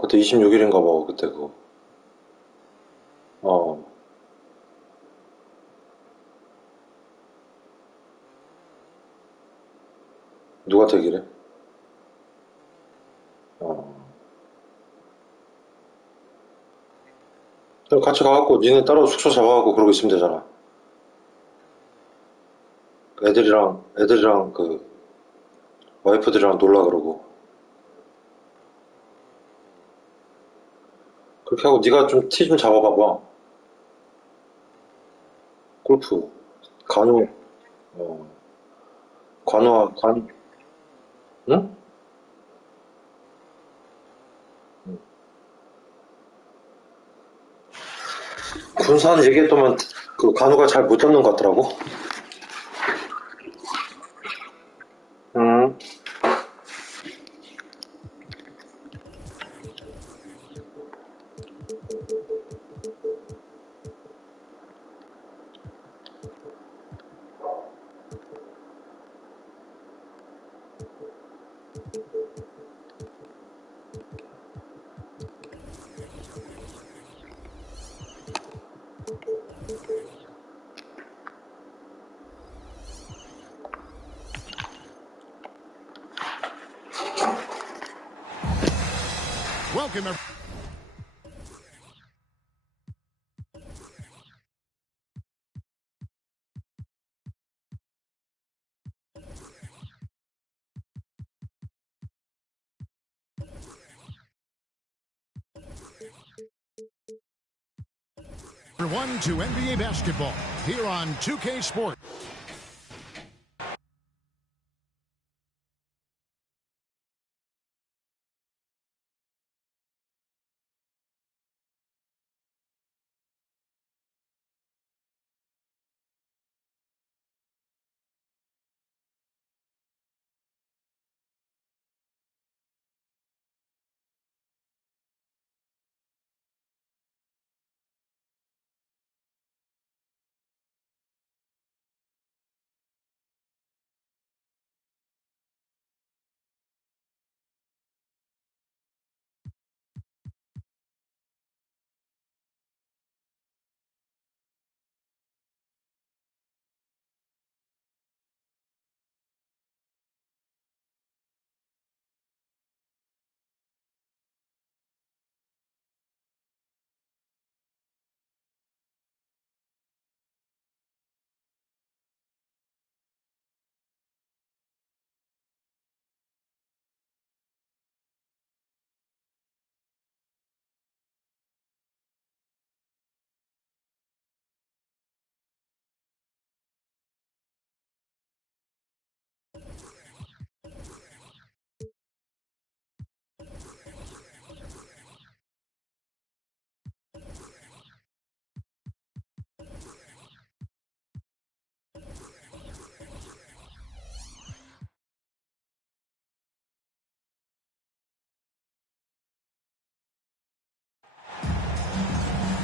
그때 26일인가 봐, 그때 그거. 어, 누가 되기래? 어. 그럼 같이 가갖고 니네 따로 숙소 잡아갖고 그러고 있으면 되잖아. 애들이랑 그 와이프들이랑 놀라 그러고. 그렇게 하고 네가 좀 티 좀 잡아봐봐. 골프. 간호, 어, 응? 군산 얘기했더만 그 간호가 잘 못 잡는 것 같더라고. 음. Welcome, everyone, to NBA basketball here on 2K Sports.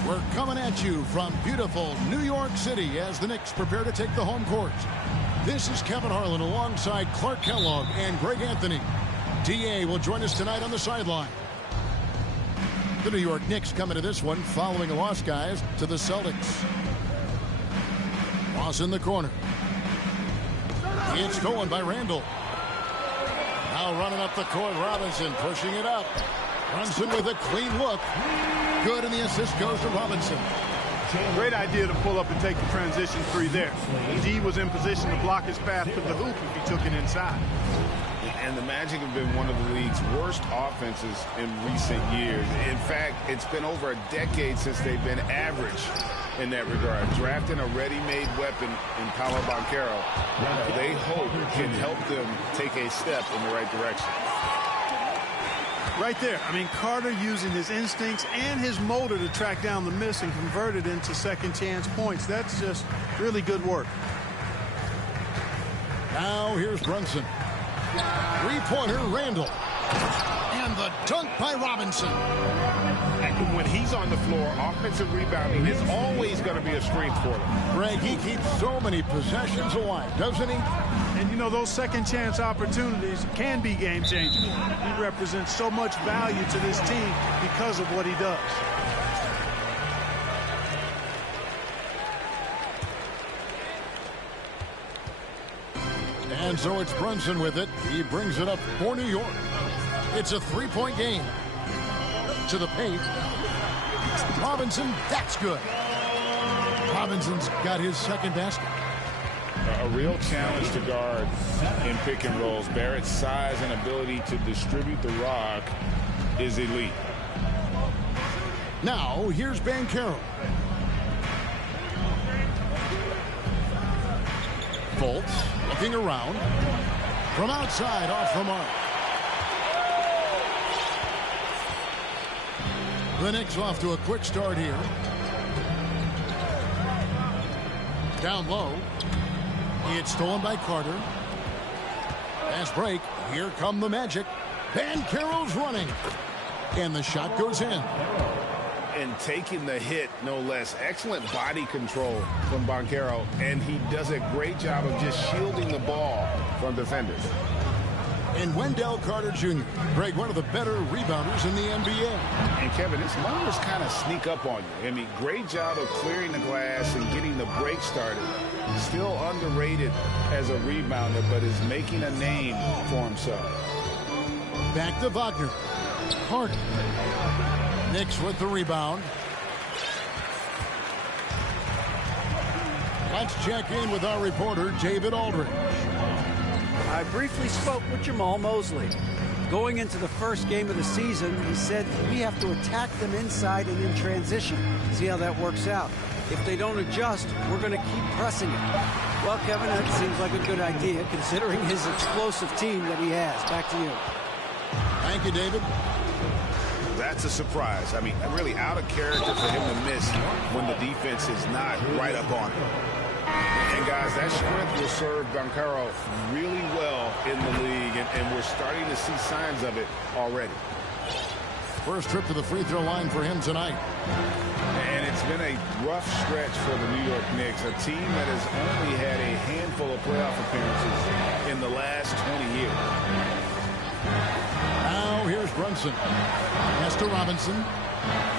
We're coming at you from beautiful New York City as the Knicks prepare to take the home court. This is Kevin Harlan alongside Clark Kellogg and Greg Anthony. DA will join us tonight on the sideline. The New York Knicks come into this one following a loss, guys, to the Celtics. Ross in the corner. It's stolen by Randall. Now running up the court, Robinson pushing it up. Brunson with a clean look. Good, and the assist goes to Robinson. Great idea to pull up and take the transition three there. D was in position to block his path to the hoop if he took it inside. And the Magic have been one of the league's worst offenses in recent years. In fact, it's been over a decade since they've been average in that regard. Drafting a ready-made weapon in Paolo Banchero, they hope can help them take a step in the right direction. Right there. I mean, Carter using his instincts and his motor to track down the miss and convert it into second chance points. That's just really good work. Now here's Brunson. Three-pointer, Randall. And the dunk by Robinson. And when he's on the floor, offensive rebounding is always going to be a strength for them. Greg, he keeps so many possessions alive, doesn't he? And, you know, those second-chance opportunities can be game-changing. He represents so much value to this team because of what he does. And so it's Brunson with it. He brings it up for New York. It's a three-point game. To the paint. Robinson, that's good. Robinson's got his second basket. A real challenge to guard in pick and rolls. Barrett's size and ability to distribute the rock is elite. Now, here's Banchero. Fultz looking around. From outside, off the mark. The Knicks off to a quick start here. Down low. It's stolen by Carter. Fast break. Here come the Magic. Banchero's running. And the shot goes in. And taking the hit, no less. Excellent body control from Banchero. And he does a great job of just shielding the ball from defenders. And Wendell Carter Jr., Greg, one of the better rebounders in the NBA. And Kevin, his numbers kind of sneak up on you. I mean, great job of clearing the glass and getting the break started. Still underrated as a rebounder, but is making a name for himself. Back to Wagner. Carter. Knicks with the rebound. Let's check in with our reporter, David Aldridge. I briefly spoke with Jamal Mosley. Going into the first game of the season, he said we have to attack them inside and in transition. See how that works out. If they don't adjust, we're going to keep pressing it. Well, Kevin, that seems like a good idea considering his explosive team that he has. Back to you. Thank you, David. That's a surprise. I mean, really out of character for him to miss when the defense is not right up on him. And, guys, that strength will serve Banchero really well in the league, and we're starting to see signs of it already. First trip to the free throw line for him tonight. And it's been a rough stretch for the New York Knicks, a team that has only had a handful of playoff appearances in the last 20 years. Now here's Brunson. Pass to Robinson.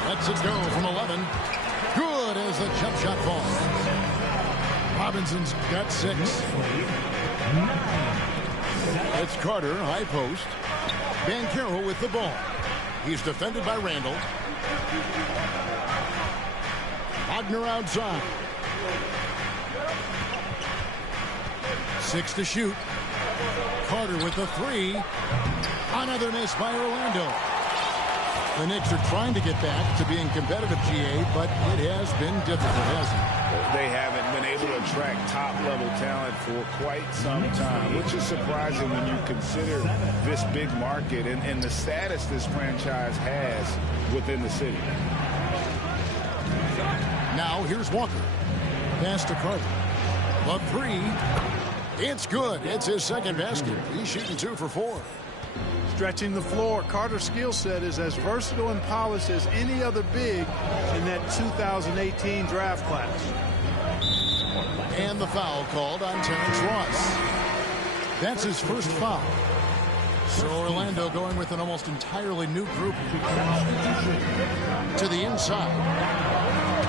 Lets it go from 11. Good as the jump shot falls. Robinson's got 6. It's Carter, high post. Banchero with the ball. He's defended by Randall. Wagner outside. 6 to shoot. Carter with the 3. Another miss by Orlando. The Knicks are trying to get back to being competitive, GA, but it has been difficult, hasn't it? They haven't been able to attract top-level talent for quite some time, which is surprising when you consider this big market and the status this franchise has within the city. Now here's Walker. Pass to Carter. The 3. It's good. It's his second basket. He's shooting 2 for 4. Stretching the floor, Carter's skill set is as versatile and polished as any other big in that 2018 draft class. And the foul called on Terrence Ross. That's his first foul. So Orlando going with an almost entirely new group. To the inside.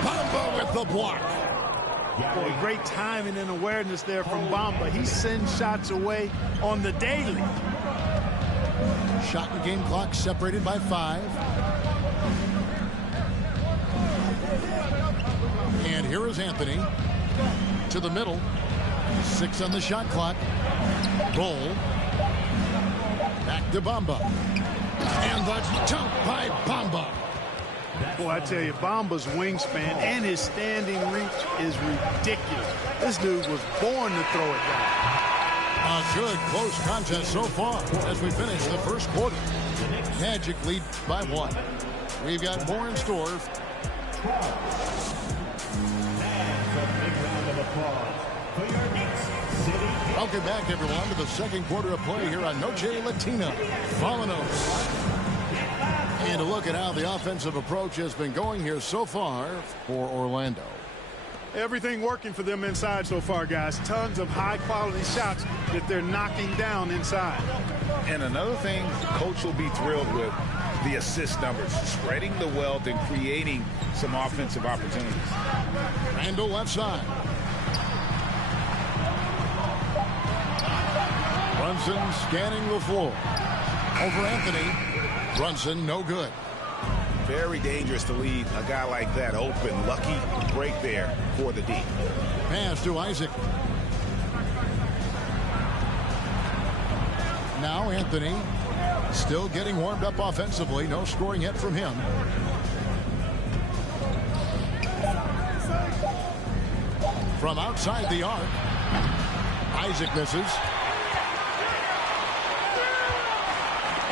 Bamba with the block. Boy, great timing and awareness there from Bamba. He sends shots away on the daily. Shot and game clock separated by 5. And here is Anthony. To the middle. 6 on the shot clock. Roll. Back to Bamba. And the dunk by Bamba. Boy, I tell you, Bamba's wingspan and his standing reach is ridiculous. This dude was born to throw it down. A good close contest so far as we finish the first quarter. Magic lead by 1. We've got more in store. Welcome back, everyone, to the second quarter of play here on Noche Latina. Vamanos. And a look at how the offensive approach has been going here so far for Orlando. Everything working for them inside so far, guys. Tons of high-quality shots that they're knocking down inside. And another thing coach will be thrilled with, the assist numbers, spreading the wealth and creating some offensive opportunities. Randall left side. Brunson scanning the floor. Over Anthony. Brunson no good. Very dangerous to leave a guy like that open. Lucky break there for the D. Pass to Isaac. Now Anthony still getting warmed up offensively. No scoring yet from him. From outside the arc. Isaac misses.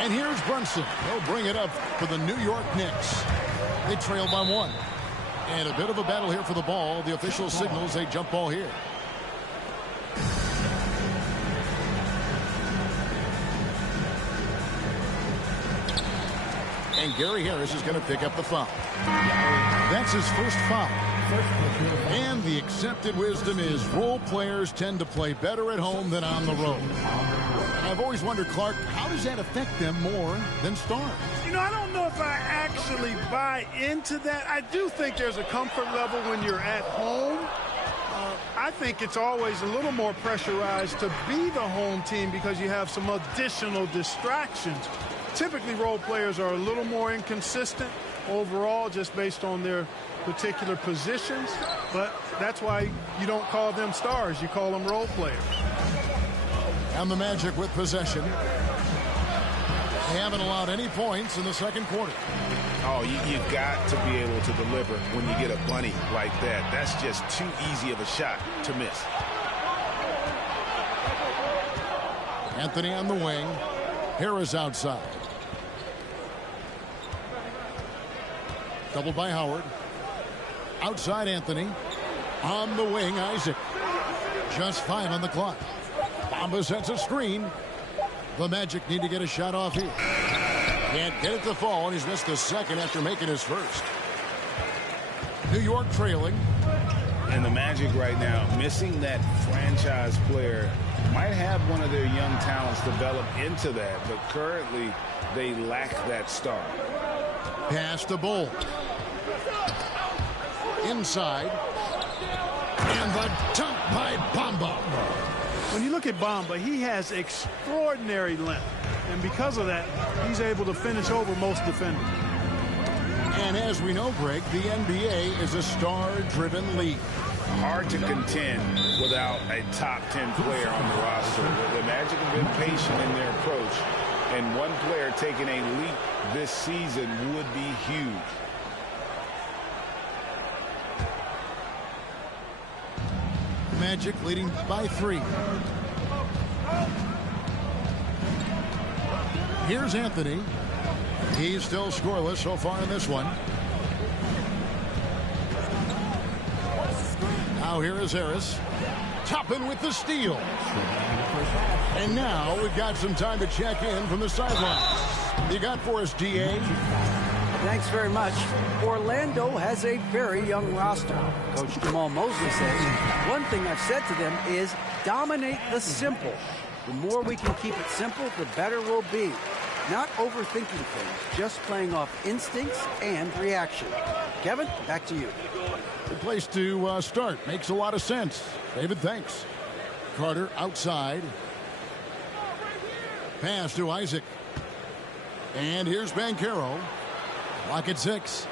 And here's Brunson. He'll bring it up for the New York Knicks. They trail by 1. And a bit of a battle here for the ball. The official signals a jump ball here. And Gary Harris is going to pick up the foul. That's his first foul. And the accepted wisdom is role players tend to play better at home than on the road. And I've always wondered, Clark, how does that affect them more than stars? You know, I don't know if I actually buy into that. I do think there's a comfort level when you're at home. I think it's always a little more pressurized to be the home team because you have some additional distractions. Typically, role players are a little more inconsistent overall just based on their particular positions, but that's why you don't call them stars. You call them role players. And the Magic with possession. They haven't allowed any points in the second quarter. Oh, you've got to be able to deliver when you get a bunny like that. That's just too easy of a shot to miss. Anthony on the wing. Harris outside. Doubled by Howard. Outside Anthony. On the wing, Isaac. Just 5 on the clock. Bamba sets a screen. The Magic need to get a shot off here. Can't get it to fall, and he's missed the second after making his first. New York trailing. And the Magic right now, missing that franchise player, might have one of their young talents develop into that, but currently they lack that star. Pass to Bull. Inside. And the dunk by Bamba. When you look at Bamba, he has extraordinary length. And because of that, he's able to finish over most defenders. And as we know, Greg, the NBA is a star-driven league. Hard to contend without a top 10 player on the roster. The Magic have been patient in their approach. And one player taking a leap this season would be huge. Magic leading by 3. Here's Anthony. He's still scoreless so far in this one. Now here is Harris. Toppin with the steal. And now we've got some time to check in from the sidelines. You got for us, D.A.? Thanks very much. Orlando has a very young roster. Coach Jamal Mosley says, one thing I've said to them is dominate the simple. The more we can keep it simple, the better we'll be. Not overthinking things, just playing off instincts and reaction. Kevin, back to you. Good place to start. Makes a lot of sense. David, thanks. Carter outside. Pass to Isaac. And here's Banchero. Clock at 6.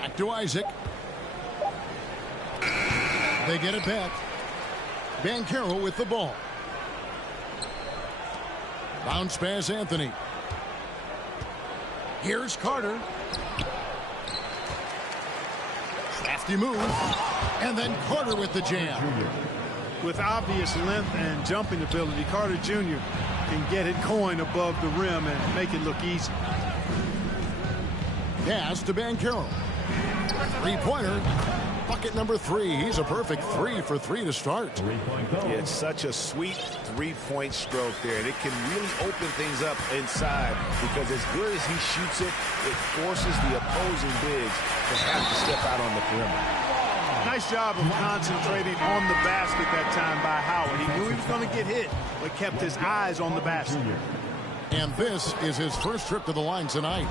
Back to Isaac. They get it back. Banchero with the ball. Bounce pass Anthony. Here's Carter. Crafty move. And then Carter with the jam. With obvious length and jumping ability, Carter Jr. can get it going above the rim and make it look easy. Pass to Banchero. Three-pointer. Bucket number 3. He's a perfect 3 for 3 to start. Yeah, it's such a sweet three-point stroke there. And it can really open things up inside because as good as he shoots it, it forces the opposing bigs to have to step out on the perimeter. Nice job of concentrating on the basket that time by Howard. He knew he was going to get hit, but kept his eyes on the basket. And this is his first trip to the line tonight.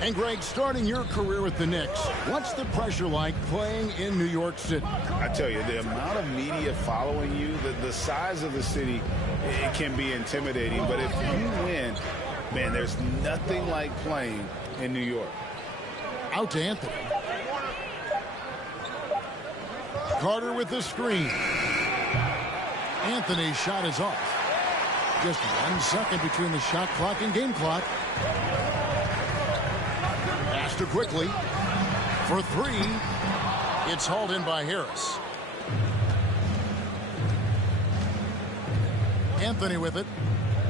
And Greg, starting your career with the Knicks, what's the pressure like playing in New York City? I tell you, the amount of media following you, the size of the city, it can be intimidating. But if you win, man, there's nothing like playing in New York. Out to Anthony. Carter with the screen. Anthony's shot is off. Just 1 second between the shot clock and game clock. Pass to quickly. For 3. It's hauled in by Harris. Anthony with it.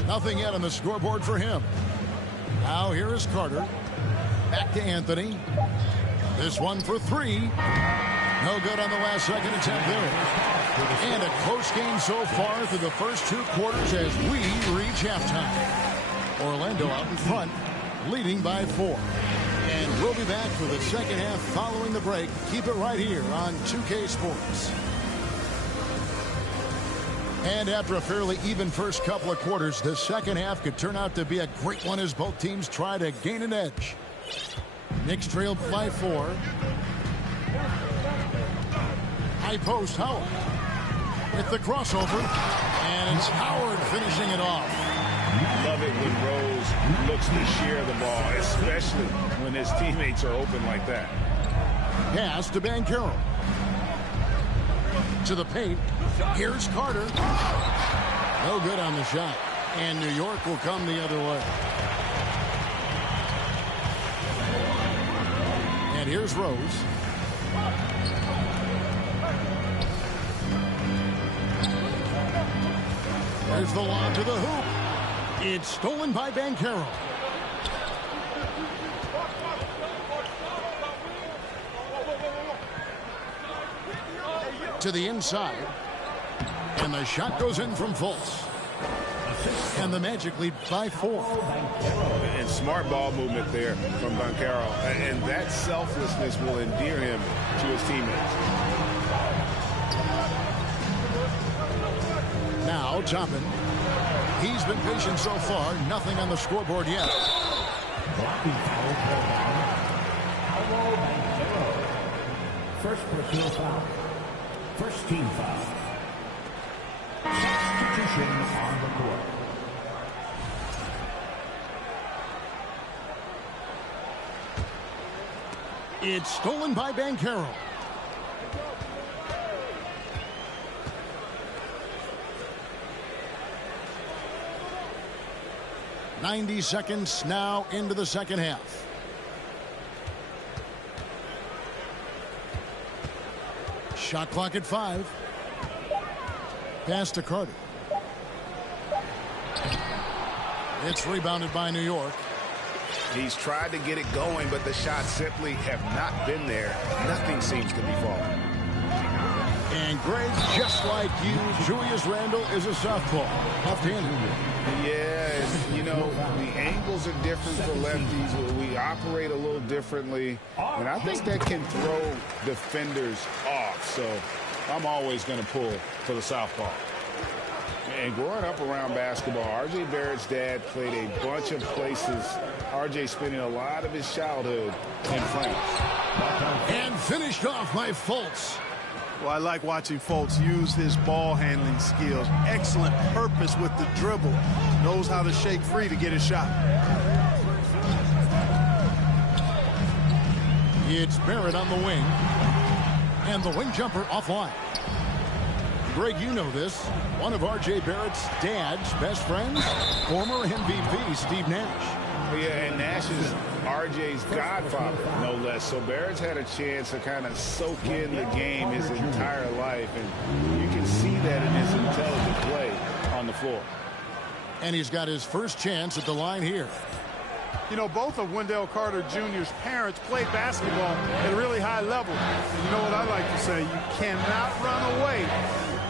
Nothing yet on the scoreboard for him. Now here is Carter. Back to Anthony. This one for 3. No good on the last second attempt there. And a close game so far through the first 2 quarters as we reach halftime. Orlando out in front, leading by 4. And we'll be back for the second half following the break. Keep it right here on 2K Sports. And after a fairly even first couple of quarters, the second half could turn out to be a great one as both teams try to gain an edge. Knicks trailed by 4. High post, Howard. With the crossover. And it's Howard finishing it off. Love it when Rose looks to share the ball, especially when his teammates are open like that. Pass to Banchero. To the paint. Here's Carter. No good on the shot. And New York will come the other way. And here's Rose. There's the lob to the hoop. It's stolen by Banchero. To the inside. And the shot goes in from Fultz. And the Magic lead by 4. And smart ball movement there from Banchero. And that selflessness will endear him to his teammates. Now Toppin. He's been patient so far. Nothing on the scoreboard yet. First personal foul. First team foul. Substitution on the court. It's stolen by Banchero. .90 seconds now into the second half. Shot clock at 5. Pass to Carter. It's rebounded by New York. He's tried to get it going, but the shots simply have not been there. Nothing seems to be falling. And Greg, just like you, Julius Randle is a southpaw. Left-handed. Yeah, you know, the angles are different for lefties. We operate a little differently. And I think that can throw defenders off. So I'm always going to pull for the southpaw. And growing up around basketball, R.J. Barrett's dad played a bunch of places. R.J. spending a lot of his childhood in France. And finished off by Fultz. Well, I like watching Fultz use his ball handling skills. Excellent purpose with the dribble. Knows how to shake free to get his shot. It's Barrett on the wing. And the wing jumper offline. Greg, you know this. One of R.J. Barrett's dad's best friends, former MVP Steve Nash. Yeah, and Nash is R.J.'s godfather, no less. So Barrett's had a chance to kind of soak in the game his entire life, and you can see that in his intelligent play on the floor. And he's got his first chance at the line here. You know, both of Wendell Carter Jr.'s parents played basketball at a really high level. And you know what I like to say? You cannot run away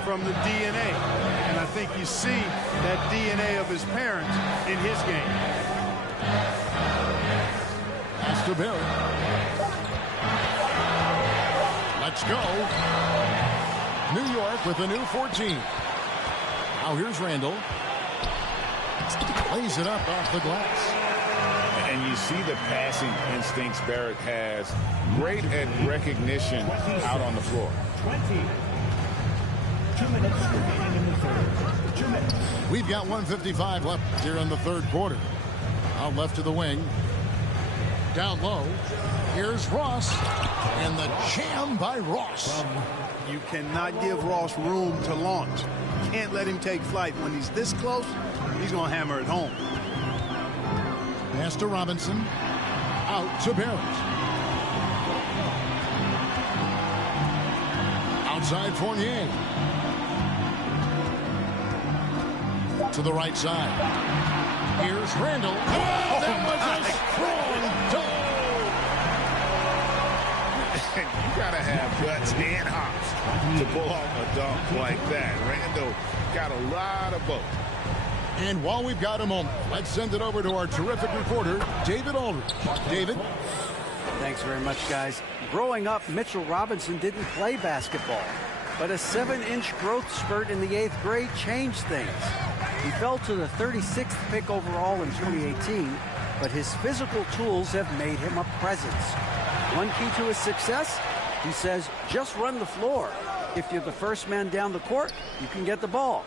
from the DNA. And I think you see that DNA of his parents in his game. Pass to Barrett. Let's go. New York with a new 14. Now here's Randall. Plays it up off the glass. And you see the passing instincts Barrett has. Great at recognition out on the floor. 20. 2 minutes remaining in the third. 2 minutes. We've got 1:55 left here in the third quarter. Out left to the wing. Down low. Here's Ross. And the jam by Ross. You cannot give Ross room to launch. You can't let him take flight. When he's this close, he's going to hammer it home. Pass to Robinson. Out to Barrett. Outside Fournier. To the right side. Here's Randall. Oh, that was a strong toe. You got to have guts and hops to pull off a dunk like that. Randall got a lot of both. And while we've got a moment, let's send it over to our terrific reporter, David Aldridge. David? Thanks very much, guys. Growing up, Mitchell Robinson didn't play basketball, but a 7-inch growth spurt in the 8th grade changed things. He fell to the 36th pick overall in 2018, but his physical tools have made him a presence. One key to his success, he says, just run the floor. If you're the first man down the court, you can get the ball.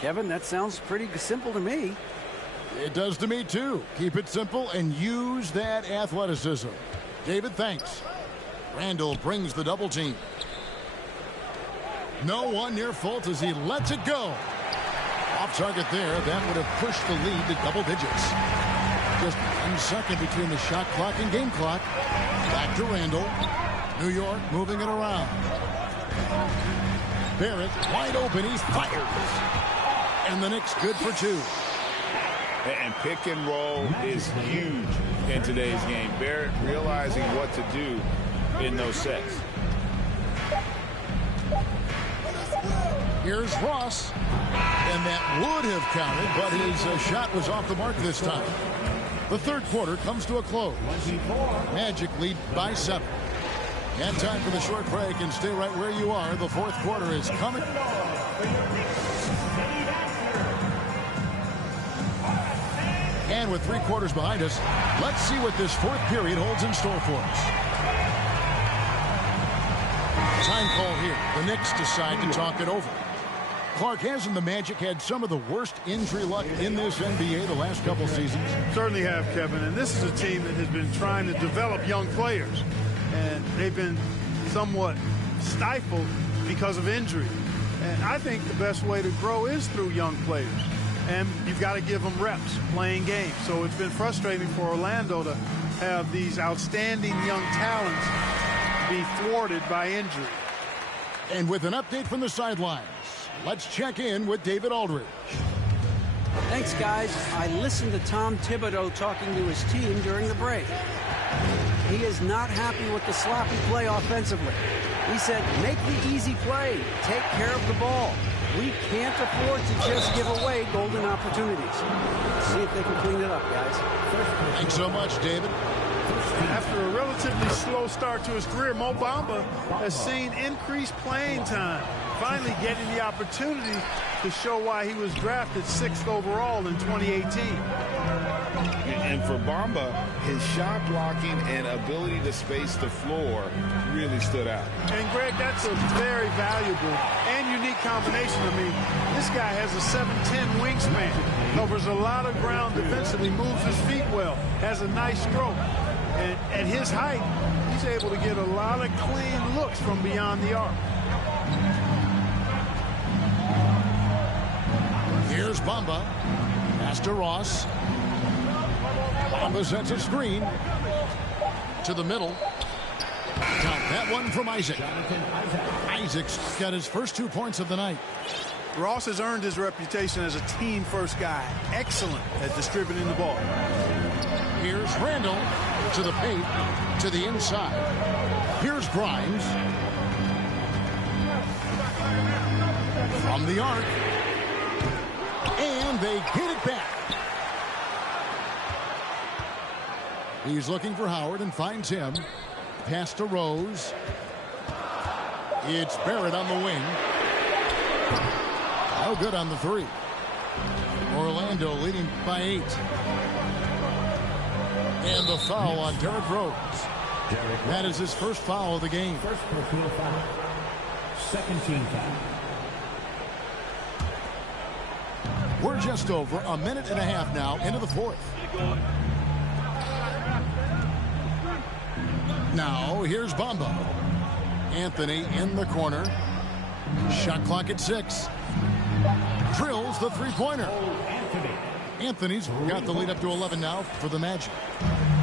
Kevin, that sounds pretty simple to me. It does to me, too. Keep it simple and use that athleticism. David, thanks. Randall brings the double team. No one near fault as he lets it go. Off target there. That would have pushed the lead to double digits. Just 1 second between the shot clock and game clock. Back to Randall. New York moving it around. Barrett wide open. He fires. And the Knicks good for 2. And pick and roll is huge in today's game. Barrett realizing what to do in those sets. Here's Ross. And that would have counted, but his shot was off the mark this time. The third quarter comes to a close. Magic lead by 7. And time for the short break, and stay right where you are. The fourth quarter is coming. And with 3 quarters behind us, let's see what this fourth period holds in store for us. Time call here. The Knicks decide to talk it over. Clark, hasn't the Magic had some of the worst injury luck in this NBA the last couple seasons? Certainly have, Kevin. And this is a team that has been trying to develop young players. And they've been somewhat stifled because of injury. And I think the best way to grow is through young players. And you've got to give them reps playing games. So it's been frustrating for Orlando to have these outstanding young talents be thwarted by injury. And with an update from the sidelines, let's check in with David Aldridge. Thanks, guys. I listened to Tom Thibodeau talking to his team during the break. He is not happy with the sloppy play offensively. He said, make the easy play. Take care of the ball. We can't afford to just give away golden opportunities. See if they can clean it up, guys. Thanks so much, David. After a relatively slow start to his career, Mo Bamba has seen increased playing time, finally getting the opportunity to show why he was drafted 6th overall in 2018. And for Bamba, his shot blocking and ability to space the floor really stood out. And Greg, that's a very valuable and unique combination. I mean, this guy has a 7'10" wingspan, covers a lot of ground defensively, moves his feet well, has a nice stroke. And at his height, he's able to get a lot of clean looks from beyond the arc. Here's Bamba. Pass to Ross. Bamba sets a screen to the middle. Count that one from Isaac. Isaac's got his first 2 points of the night. Ross has earned his reputation as a team-first guy. Excellent at distributing the ball. Here's Randall to the paint, to the inside. Here's Grimes. From the arc. And they get it back. He's looking for Howard and finds him. Pass to Rose. It's Barrett on the wing. No good on the three. Orlando leading by 8. And the foul on Derrick Rose. That is his first foul of the game. First personal foul. Second team foul. We're just over a minute and a half now into the fourth. Now here's Bamba. Anthony in the corner. Shot clock at 6. Drills the three-pointer. Anthony's got the lead up to 11 now for the Magic.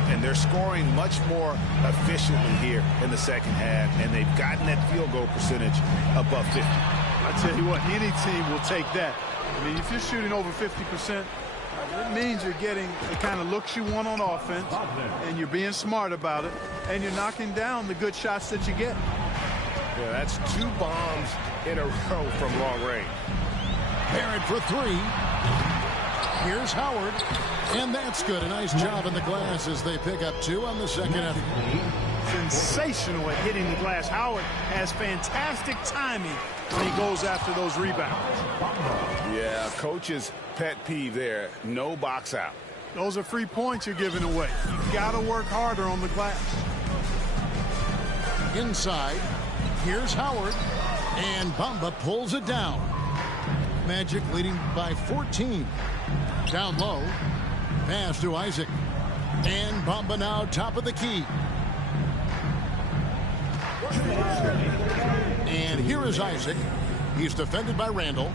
And they're scoring much more efficiently here in the second half, and they've gotten that field goal percentage above 50. I tell you what, any team will take that. I mean, if you're shooting over 50%, it means you're getting the kind of looks you want on offense, and you're being smart about it, and you're knocking down the good shots that you get. Yeah, that's 2 bombs in a row from long range. Barrett for 3. Here's Howard. And that's good. A nice job in the glass as they pick up 2 on the second effort. Sensational at hitting the glass. Howard has fantastic timing when he goes after those rebounds. Yeah, coach's pet peeve there. No box out. Those are free points you're giving away. You've got to work harder on the glass. Inside. Here's Howard. And Bamba pulls it down. Magic leading by 14. Down low. Pass to Isaac. And Bamba now top of the key. And here is Isaac. He's defended by Randall.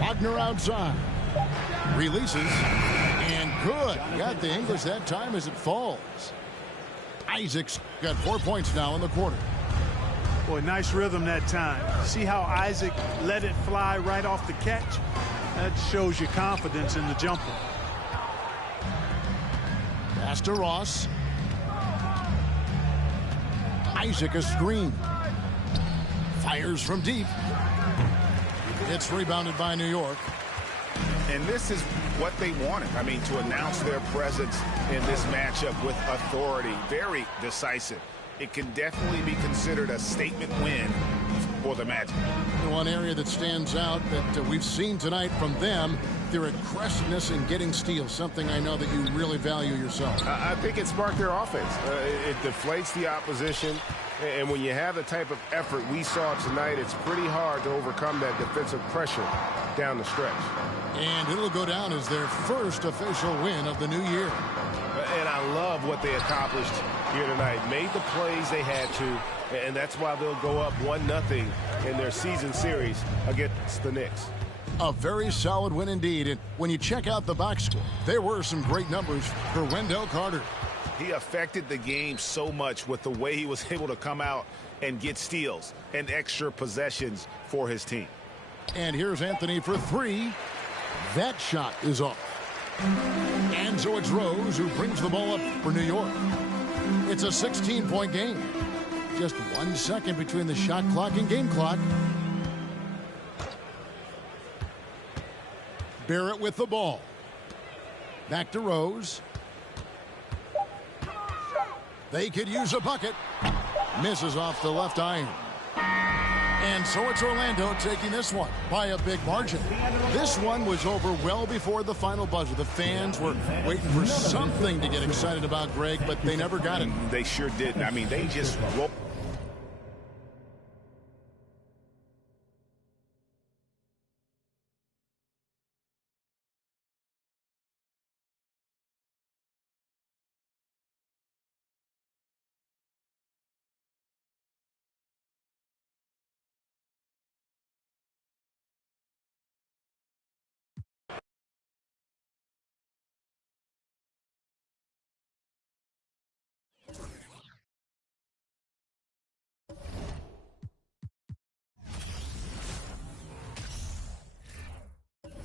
Wagner outside. Releases. And good. Got the English that time as it falls. Isaac's got 4 points now in the quarter. Boy, nice rhythm that time. See how Isaac let it fly right off the catch? That shows you confidence in the jumper. Pass to Ross. Isaac a screen. Fires from deep. It's rebounded by New York. And this is what they wanted. I mean, to announce their presence in this matchup with authority. Very decisive. It can definitely be considered a statement win for the Magic. The one area that stands out that we've seen tonight from them, their aggressiveness in getting steals, something I know that you really value yourself. I think it sparked their offense. It deflates the opposition, and when you have the type of effort we saw tonight, it's pretty hard to overcome that defensive pressure down the stretch. And it'll go down as their first official win of the new year. And I love what they accomplished here tonight. Made the plays they had to, and that's why they'll go up 1-0 in their season series against the Knicks. A very solid win indeed. And when you check out the box score, there were some great numbers for Wendell Carter. He affected the game so much with the way he was able to come out and get steals and extra possessions for his team. And here's Anthony for 3. That shot is off. And so it's Rose who brings the ball up for New York. It's a 16-point game. Just 1 second between the shot clock and game clock. Barrett with the ball. Back to Rose. They could use a bucket. Misses off the left iron. And so it's Orlando taking this one by a big margin. This one was over well before the final buzzer. The fans were waiting for something to get excited about, Greg, but they never got it. They sure didn't. I mean, they just rolled